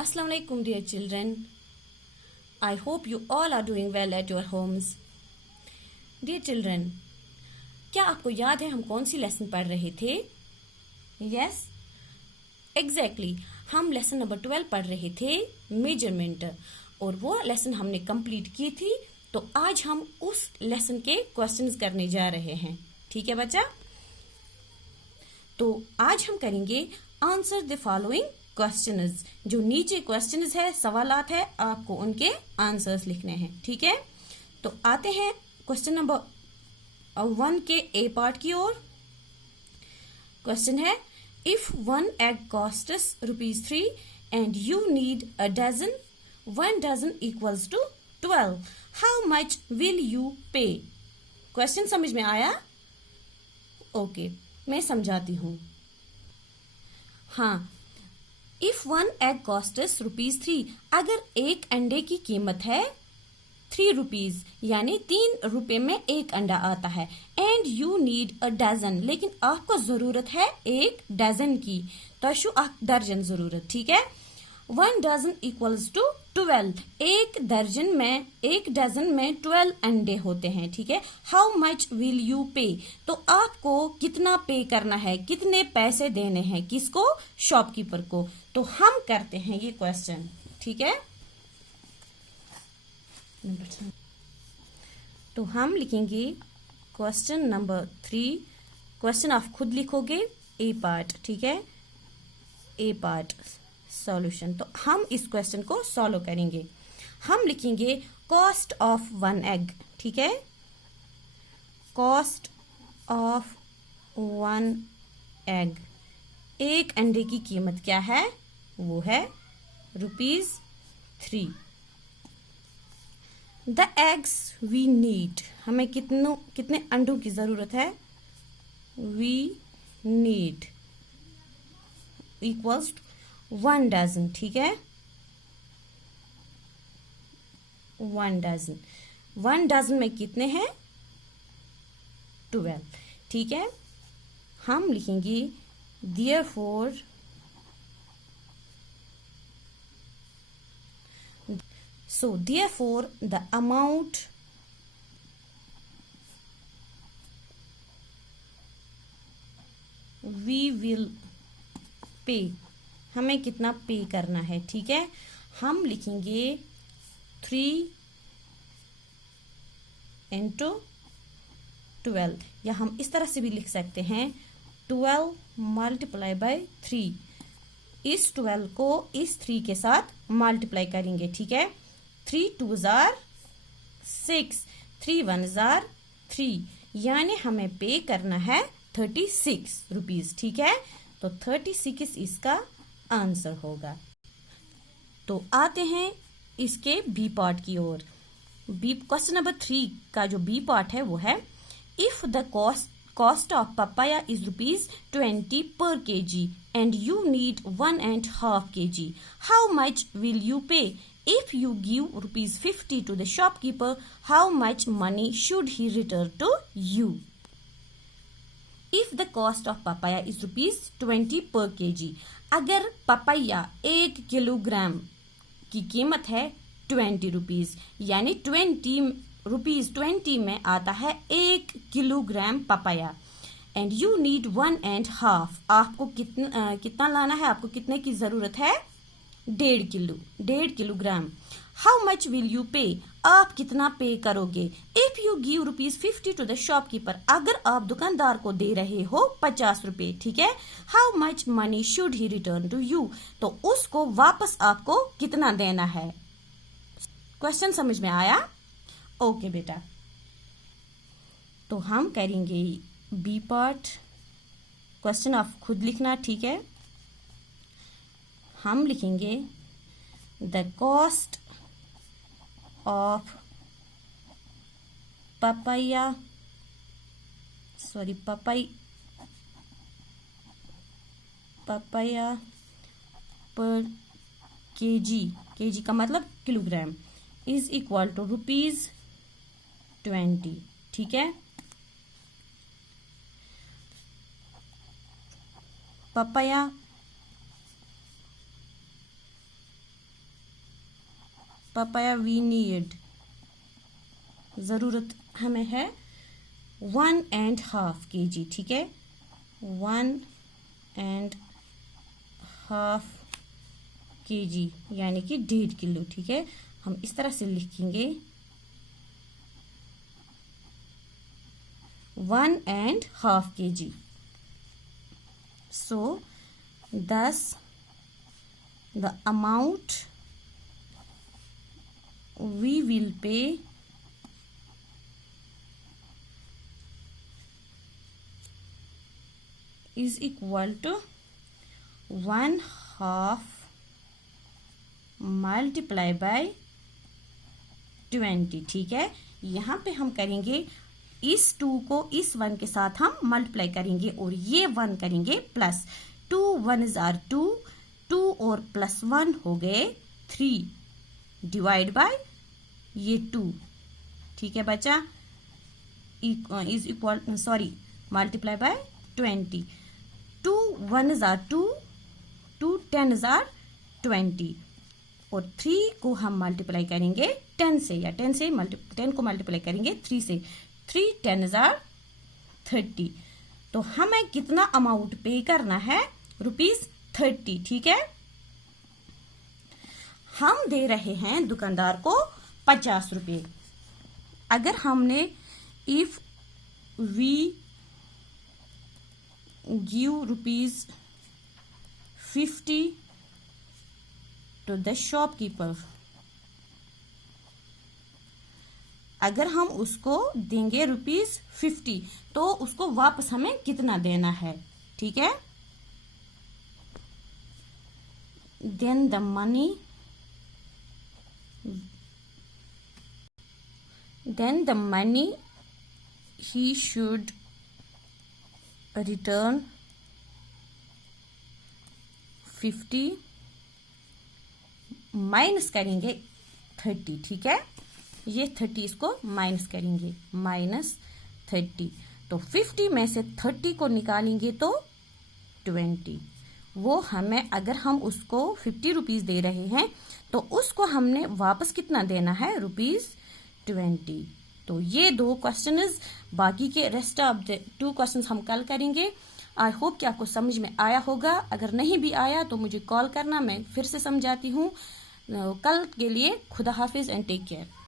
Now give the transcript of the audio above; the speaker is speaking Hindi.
Assalamu alaikum dear children. I hope you all are doing well at your homes. Dear children, क्या आपको याद है हम कौन सी लेसन पढ़ रहे थे? Yes, exactly. हम लेसन नंबर 12 पढ़ रहे थे मेजरमेंट और वो लेसन हमने कंप्लीट की थी। तो आज हम उस लेसन के क्वेश्चंस करने जा रहे हैं। ठीक है बच्चा? तो आज हम करेंगे आंसर द फॉलोइंग क्वेश्चंस। जो नीचे क्वेश्चंस है, सवालात है, आपको उनके आंसर्स लिखने हैं। ठीक है? तो आते हैं क्वेश्चन नंबर 1 के ए पार्ट की ओर। क्वेश्चन है, if 1 egg costs ₹3 and you need a dozen, 1 dozen equals to 12. How much will you pay? Question समझ में आया? ओके, मैं समझाती हूँ। हाँ, इफ 1 egg costs ₹3, अगर एक अंडे की कीमत है ₹3, यानी 3 रुपए में एक अंडा आता है। And you need a dozen, लेकिन आपको जरूरत है एक डजन की। तो दर्जन जरूरत। ठीक है? 1 डजन इक्वल्स टू 12। एक डजन में 12 अंडे होते हैं। ठीक है? हाउ मच विल यू पे? तो आपको कितना पे करना है, कितने पैसे देने हैं, किसको? शॉपकीपर को। तो हम करते हैं ये क्वेश्चन। ठीक है? तो हम लिखेंगे क्वेश्चन नंबर 3। क्वेश्चन आप खुद लिखोगे ए पार्ट। ठीक है? ए पार्ट सॉल्यूशन। तो हम इस क्वेश्चन को सॉल्व करेंगे। हम लिखेंगे कॉस्ट ऑफ 1 egg। ठीक है? कॉस्ट ऑफ 1 egg, एक अंडे की कीमत क्या है? वो है ₹3। द एग्स वी नीड, हमें कितने अंडों की जरूरत है? We need equals 1 dozen. ठीक है? 1 डजन। 1 डजन में कितने हैं? 12। ठीक है? हम लिखेंगे therefore the amount we will pay, हमें कितना पे करना है। ठीक है? हम लिखेंगे 3 into 12, या हम इस तरह से भी लिख सकते हैं 12 multiply by 3। इस 12 को इस 3 के साथ मल्टीप्लाई करेंगे। ठीक है? 3 2s are 6, 3 1s are 3, यानी हमें पे करना है ₹36। ठीक है? तो 36 इसका आंसर होगा। तो आते हैं इसके बी पार्ट की ओर। बी क्वेश्चन नंबर 3 का जो बी पार्ट है वो है, if the cost of papaya is ₹20 per kg and you need 1.5 kg, how much will you pay? If you give ₹50 to the shopkeeper, how much money should he return to you? If the cost of papaya is ₹20 per kg, अगर पपाया 1 किलोग्राम की कीमत है ₹20, यानी ₹20 में आता है 1 kilogram papaya. And you need 1.5, आपको कितना लाना है? आपको कितने की जरूरत है? 1.5 kilogram. How much will you pay? आप कितना पे करोगे? If you give ₹50 to the shopkeeper, अगर आप दुकानदार को दे रहे हो ₹50। ठीक है? How much money should he return to you? तो उसको वापस आपको कितना देना है? क्वेश्चन समझ में आया? ओके बेटा। तो हम करेंगे बी पार्ट। क्वेश्चन आप खुद लिखना। ठीक है? हम लिखेंगे द कॉस्ट ऑफ पपाया पर केजी का मतलब किलोग्राम, इज इक्वल टू ₹20। ठीक है? पपाया papaya we need, ज़रूरत हमें है 1.5 kg, ठीक है, 1.5 kg यानी कि 1.5 किलो, ठीक है। हम इस तरह से लिखेंगे 1.5 kg. So thus the amount we will pay is equal to 1/2 multiply by 20, ठीक है। यहाँ पे हम करेंगे इस 2 को इस 1 के साथ हम मल्टीप्लाई करेंगे और ये 1 करेंगे प्लस, 2 1s are 2, 2 और प्लस 1 हो गए 3, डिवाइड बाय ये 2, ठीक है बच्चा, is equal, sorry, multiply by 20, 2 1s are 2, 2 10s are 20 और 3 को हम मल्टीप्लाई करेंगे 10 से, या 10 को मल्टीप्लाई करेंगे 3 से, 3 10s are 30। तो हमें कितना अमाउंट पे करना है, ₹30, ठीक है। हम दे रहे हैं दुकानदार को 50 रुपये। अगर हमने if we give ₹50 to the shopkeeper, अगर हम उसको देंगे ₹50 तो उसको वापस हमें कितना देना है, ठीक है। then the money he should return 50 minus करेंगे 30, ठीक है, ये 30 इसको माइनस करेंगे, -30, तो 50 में से 30 को निकालेंगे तो 20, वो हमें, अगर हम उसको 50 रुपीज दे रहे हैं तो उसको हमने वापस कितना देना है, ₹20। तो ये 2 क्वेश्चन, बाकी के रेस्ट ऑफ द 2 क्वेश्चन हम कल करेंगे। आई होप कि आपको समझ में आया होगा। अगर नहीं भी आया तो मुझे कॉल करना, मैं फिर से समझाती हूँ। कल के लिए खुदा हाफिज एंड टेक केयर।